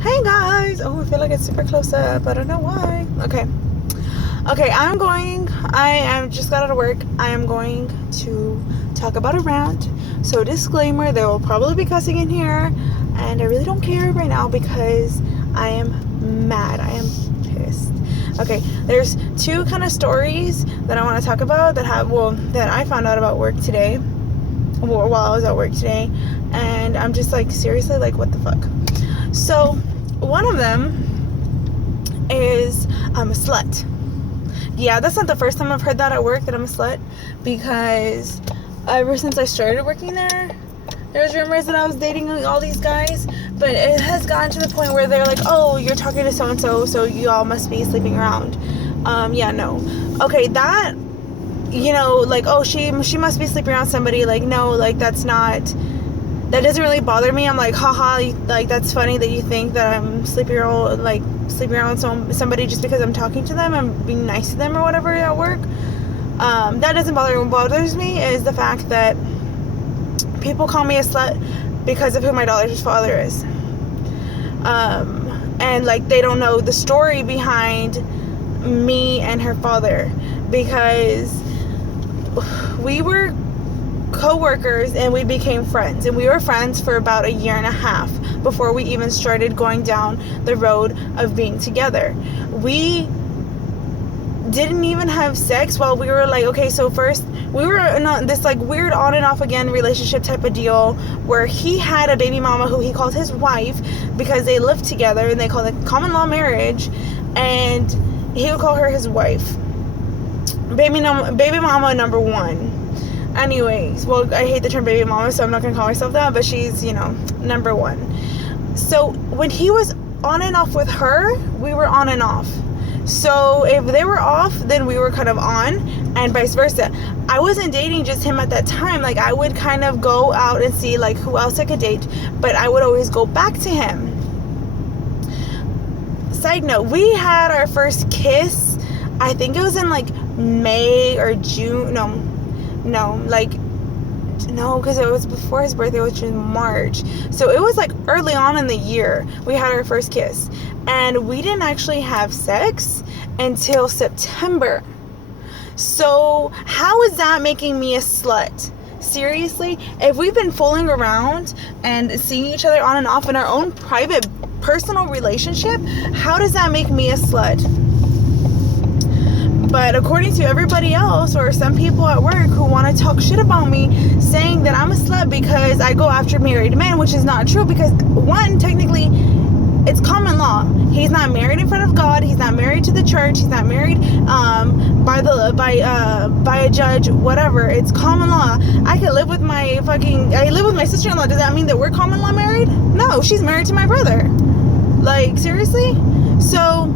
Hey guys! Oh, I feel like it's super close up. I don't know why. Okay, I just got out of work. I am going to talk about a rant. So disclaimer, there will probably be cussing in here, and I really don't care right now because I am mad. I am pissed. Okay, there's two kind of stories that I want to talk about that I found out about work today, while I was at work today, and I'm just like, seriously, like, what the fuck? So one of them is I'm a slut. Yeah, that's not the first time I've heard that at work, that I'm a slut, because ever since I started working there's rumors that I was dating all these guys, but it has gotten to the point where they're like, oh, you're talking to so-and-so, so you all must be sleeping around. Yeah, no. Okay, that, like, oh, she must be sleeping around somebody, like, no, like, that doesn't really bother me. I'm like, haha, like, that's funny that you think that I'm sleeping around somebody just because I'm talking to them, I'm being nice to them or whatever at work. That doesn't bother me. What bothers me is the fact that people call me a slut because of who my daughter's father is. And, like, they don't know the story behind me and her father, because we were co-workers and we became friends, and we were friends for about a year and a half before we even started going down the road of being together. We didn't even have sex while we were like, okay, so first we were in this like weird on and off again relationship type of deal where he had a baby mama who he called his wife because they lived together and they called it common law marriage, and he would call her his wife, baby mama number one. Anyways, well, I hate the term baby mama, so I'm not gonna call myself that, but she's, number one. So when he was on and off with her, we were on and off. So if they were off, then we were kind of on, and vice versa. I wasn't dating just him at that time. Like, I would kind of go out and see, like, who else I could date, but I would always go back to him. Side note, we had our first kiss, I think it was in, like, May or June. No, because it was before his birthday, which was March. So it was like early on in the year we had our first kiss, and we didn't actually have sex until September. So how is that making me a slut? Seriously? If we've been fooling around and seeing each other on and off in our own private personal relationship, how does that make me a slut? But according to everybody else, or some people at work who want to talk shit about me, saying that I'm a slut because I go after married men, which is not true, because one, technically, it's common law. He's not married in front of God. He's not married to the church. He's not married by a judge. Whatever. It's common law. I live with my sister-in-law. Does that mean that we're common law married? No, she's married to my brother. Like, seriously? So,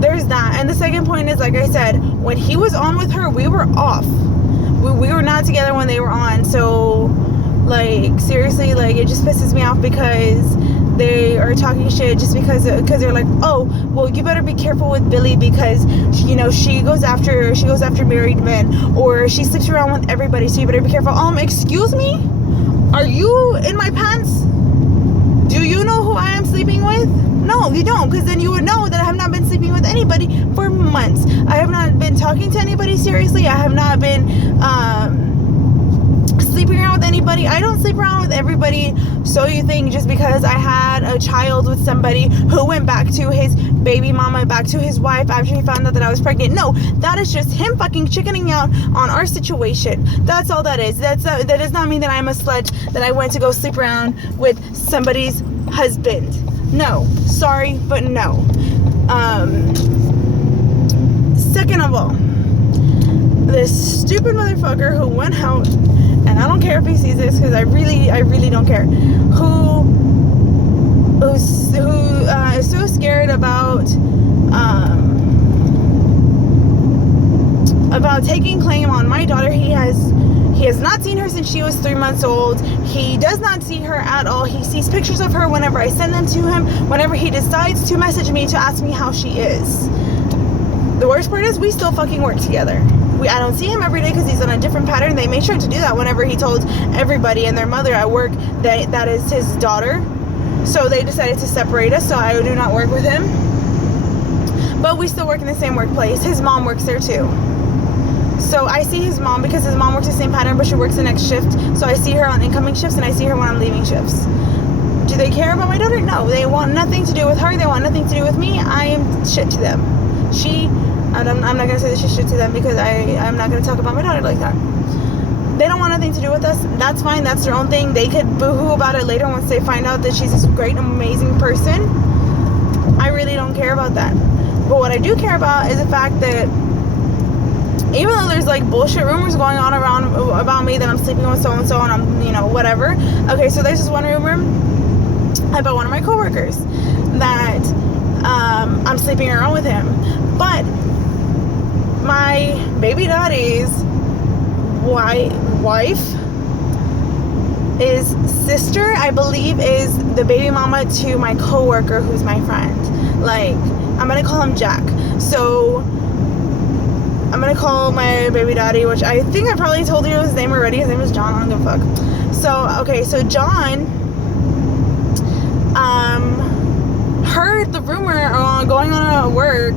there's that. And the second point is, like I said, when he was on with her, we were off. We were not together when they were on. So, like, seriously, like, it just pisses me off because they are talking shit just because they're like, oh, well, you better be careful with Billy because, she goes after married men, or she sleeps around with everybody, so you better be careful. Excuse me? Are you in my pants? Do you know who I am sleeping with? No, you don't, because then you would know that I have not been sleeping with anybody for months. I have not been talking to anybody seriously. I have not been sleeping around with anybody. I don't sleep around with everybody. So you think just because I had a child with somebody who went back to his baby mama, back to his wife after he found out that I was pregnant? No, that is just him fucking chickening out on our situation. That's all that is. That does not mean that I'm a slut, that I went to go sleep around with somebody's husband. No, sorry, but no. Second of all, this stupid motherfucker who went out, and I don't care if he sees this because I really don't care, who is so scared about taking claim on my daughter. He has not seen her since she was 3 months old. He does not see her at all. He sees pictures of her whenever I send them to him, whenever he decides to message me to ask me how she is. The worst part is we still fucking work together. I don't see him every day because he's on a different pattern. They made sure to do that whenever he told everybody and their mother at work that is his daughter. So they decided to separate us, so I do not work with him. But we still work in the same workplace. His mom works there too. So I see his mom because his mom works the same pattern, but she works the next shift. So I see her on incoming shifts and I see her when I'm leaving shifts. Do they care about my daughter? No. They want nothing to do with her. They want nothing to do with me. I am shit to them. I'm not going to say that she's shit to them because I'm not going to talk about my daughter like that. They don't want nothing to do with us. That's fine. That's their own thing. They could boo-hoo about it later once they find out that she's this great, amazing person. I really don't care about that. But what I do care about is the fact that even though there's like bullshit rumors going on around about me that I'm sleeping with so-and-so and I'm, you know, whatever. Okay, so there's this one rumor about one of my coworkers that I'm sleeping around with him. But my baby daddy's wife, his sister, I believe, is the baby mama to my coworker who's my friend. Like, I'm gonna call him Jack. So I'm gonna call my baby daddy, which I think I probably told you his name already. His name is John. I don't give a fuck. So okay, so John heard the rumor going on at work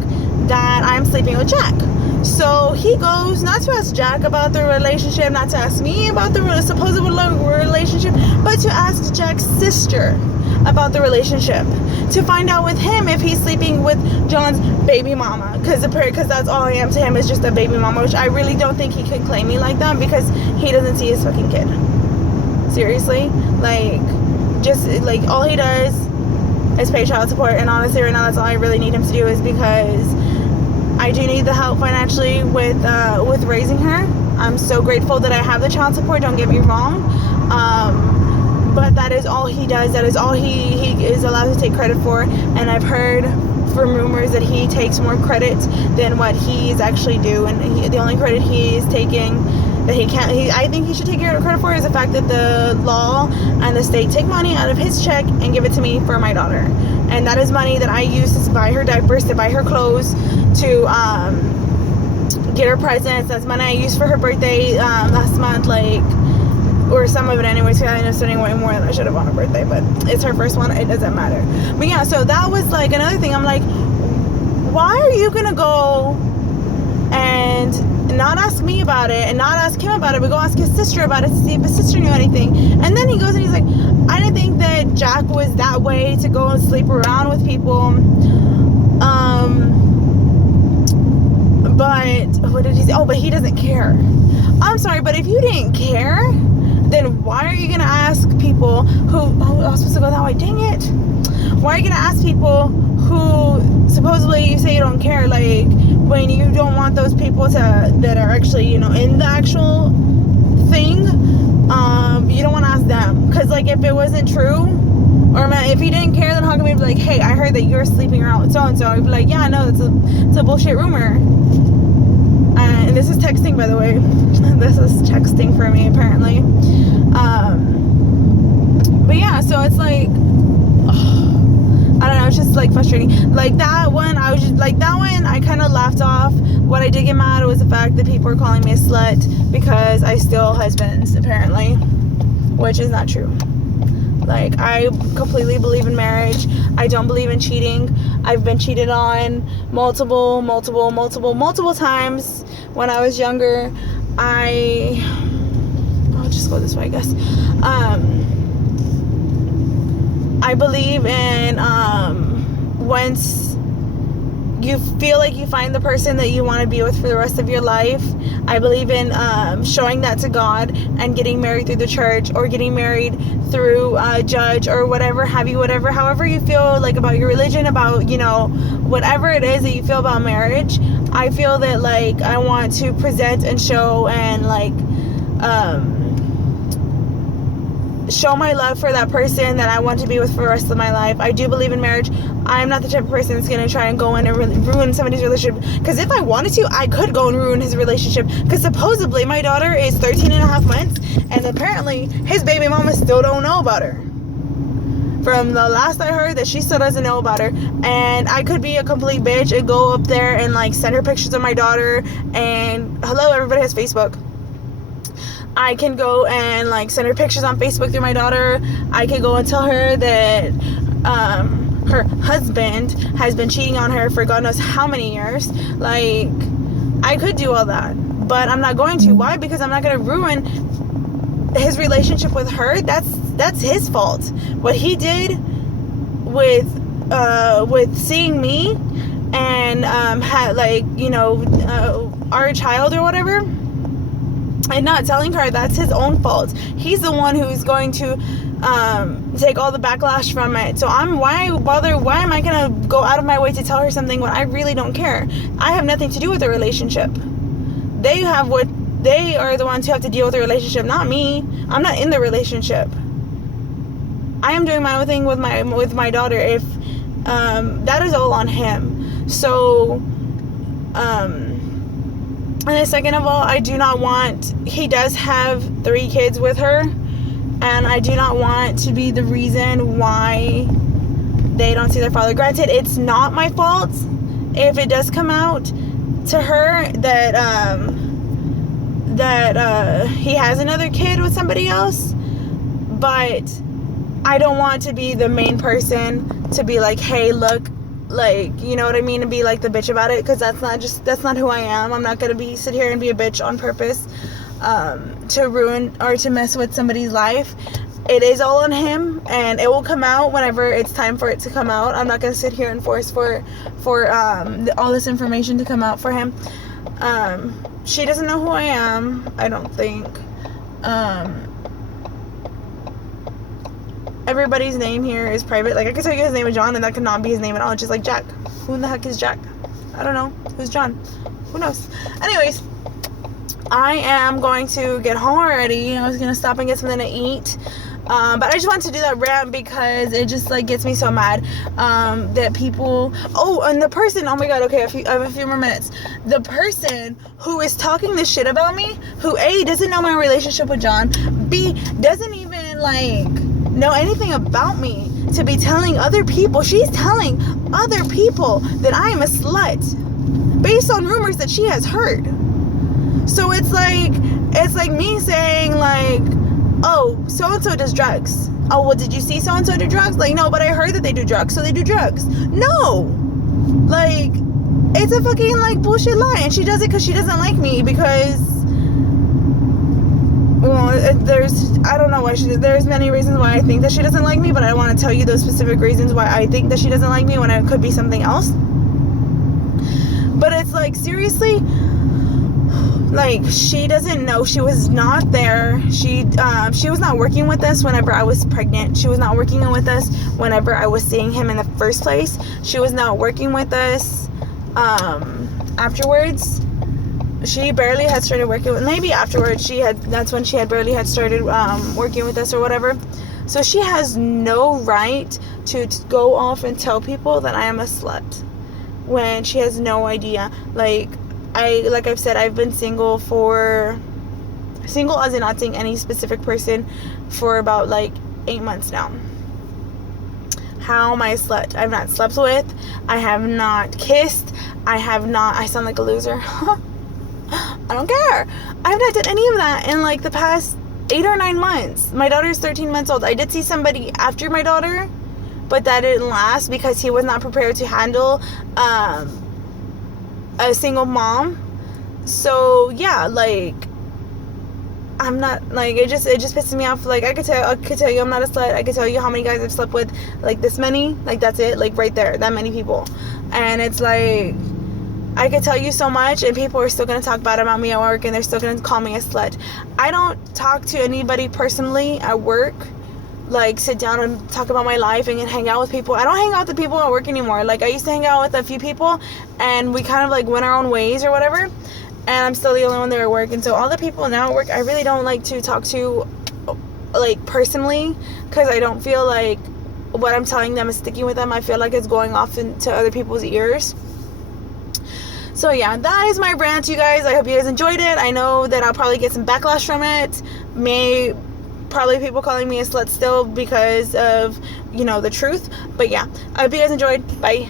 that I'm sleeping with Jack. So he goes not to ask Jack about the relationship, not to ask me about the supposed relationship, but to ask Jack's sister about the relationship, to find out with him if he's sleeping with John's baby mama, because that's all I am to him, is just a baby mama, which I really don't think he could claim me like that because he doesn't see his fucking kid. Seriously, like, just like all he does is pay child support, and honestly right now that's all I really need him to do, is because I do need the help financially with raising her. I'm so grateful that I have the child support, don't get me wrong, but that is all he does. That is all he is allowed to take credit for, and I've heard from rumors that he takes more credit than what he's actually due, and the only credit he is taking that I think he should take credit for is the fact that the law and the state take money out of his check and give it to me for my daughter, and that is money that I use to buy her diapers, to buy her clothes, to get her presents. That's money I used for her birthday last month, like, or some of it anyways, because I ended up spending way more than I should have on her birthday, but it's her first one, it doesn't matter. But yeah, so that was like another thing. I'm like, why are you gonna go and not ask me about it and not ask him about it, but go ask his sister about it to see if his sister knew anything? And then he goes and he's like, I didn't think that Jack was that way to go and sleep around with people. But what did he say? Oh, but he doesn't care. I'm sorry, but if you didn't care, then why are you gonna ask people who, I was supposed to go that way, dang it. Why are you gonna ask people who supposedly you say you don't care, like, when you don't want those people that are actually, you know, in the actual thing, you don't want to ask them, because like if it wasn't true, or if he didn't care, then how come he'd be like, hey, I heard that you're sleeping around with so-and-so? I'd be like, yeah, no, it's a bullshit rumor. And this is texting, by the way. This is texting for me, apparently. But yeah, so it's like, I don't know, it's just like frustrating. Like that one, I kind of laughed off. What I did get mad was the fact that people were calling me a slut because I steal husbands, apparently, which is not true. Like, I completely believe in marriage. I don't believe in cheating. I've been cheated on multiple times when I was younger. I'll just go this way, I guess. I believe in once you feel like you find the person that you want to be with for the rest of your life, I believe in showing that to God and getting married through the church, or getting married through a judge, or whatever have you, however you feel like about your religion, about, you know, whatever it is that you feel about marriage. I feel that, like, I want to present and show and, like, show my love for that person that I want to be with for the rest of my life. I do believe in marriage. I'm not the type of person that's going to try and go in and ruin somebody's relationship, because if I wanted to, I could go and ruin his relationship, because supposedly my daughter is 13 and a half months, and apparently his baby mama still don't know about her. from the last I heard, that she still doesn't know about her. And I could be a complete bitch and go up there and like send her pictures of my daughter. And hello, everybody has Facebook. I can go and like send her pictures on Facebook through my daughter. I can go and tell her that her husband has been cheating on her for God knows how many years. Like, I could do all that, but I'm not going to. Why? Because I'm not going to ruin his relationship with her. That's his fault. What he did with seeing me and had like, you know, our child or whatever, and not telling her, that's his own fault. He's the one who's going to take all the backlash from it. So why am I gonna go out of my way to tell her something when I really don't care? I have nothing to do with the relationship. They are the ones who have to deal with the relationship, not me. I'm not in the relationship. I am doing my own thing with my daughter. If that is all on him. So and then second of all, he does have 3 kids with her, and I do not want to be the reason why they don't see their father. Granted, it's not my fault if it does come out to her that he has another kid with somebody else, but I don't want to be the main person to be like, hey, look, like, you know what I mean, and be like the bitch about it, because that's not who I am. I'm not gonna sit here and be a bitch on purpose to ruin or to mess with somebody's life. It is all on him, and it will come out whenever it's time for it to come out. I'm not gonna sit here and force for all this information to come out for him. She doesn't know who I am, I don't think. Everybody's name here is private. Like, I could tell you his name is John, and that could not be his name at all. It's just like Jack. Who in the heck is Jack? I don't know. Who's John? Who knows? Anyways, I am going to get home already. I was going to stop and get something to eat. But I just wanted to do that rant because it just, like, gets me so mad that people... Oh, and the person... Oh, my God. Okay, I have a few more minutes. The person who is talking this shit about me, who, A, doesn't know my relationship with John, B, doesn't even, like... know anything about me, to be telling other people, she's telling other people that I am a slut based on rumors that she has heard. So it's like me saying, like, oh, so-and-so does drugs. Oh, well, did you see so-and-so do drugs? Like, no, but I heard that they do drugs, so they do drugs. No, like, it's a fucking, like, bullshit lie. And she does it because she doesn't like me, because, well, I don't know why there's many reasons why I think that she doesn't like me, but I don't want to tell you those specific reasons why I think that she doesn't like me when it could be something else. But it's like, seriously, like, she doesn't know. She was not there. She was not working with us whenever I was pregnant. She was not working with us whenever I was seeing him in the first place. She was not working with us afterwards. She barely had started working with, maybe afterwards that's when she had barely had started working with us or whatever. So she has no right to go off and tell people that I am a slut when she has no idea. Like I've said, I've been single as in not seeing any specific person for about like 8 months now. How am I a slut? I've not slept with, I have not kissed, I sound like a loser. I don't care. I've not done any of that in like the past 8 or 9 months. My daughter's 13 months old. I did see somebody after my daughter, but that didn't last because he was not prepared to handle a single mom. So yeah, like, I'm not, like, it just pisses me off. Like, I could tell you I'm not a slut. I could tell you how many guys I've slept with, like this many, like that's it, like right there, that many people. And it's like, I could tell you so much, and people are still going to talk bad about me at work, and they're still going to call me a slut. I don't talk to anybody personally at work, like sit down and talk about my life and hang out with people. I don't hang out with the people at work anymore. Like, I used to hang out with a few people, and we kind of like went our own ways or whatever, and I'm still the only one there at work. And so all the people now at work, I really don't like to talk to, like, personally, because I don't feel like what I'm telling them is sticking with them. I feel like it's going off into other people's ears. So yeah, that is my rant, you guys. I hope you guys enjoyed it. I know that I'll probably get some backlash from it. Probably people calling me a slut still because of you know, the truth. But yeah, I hope you guys enjoyed. Bye.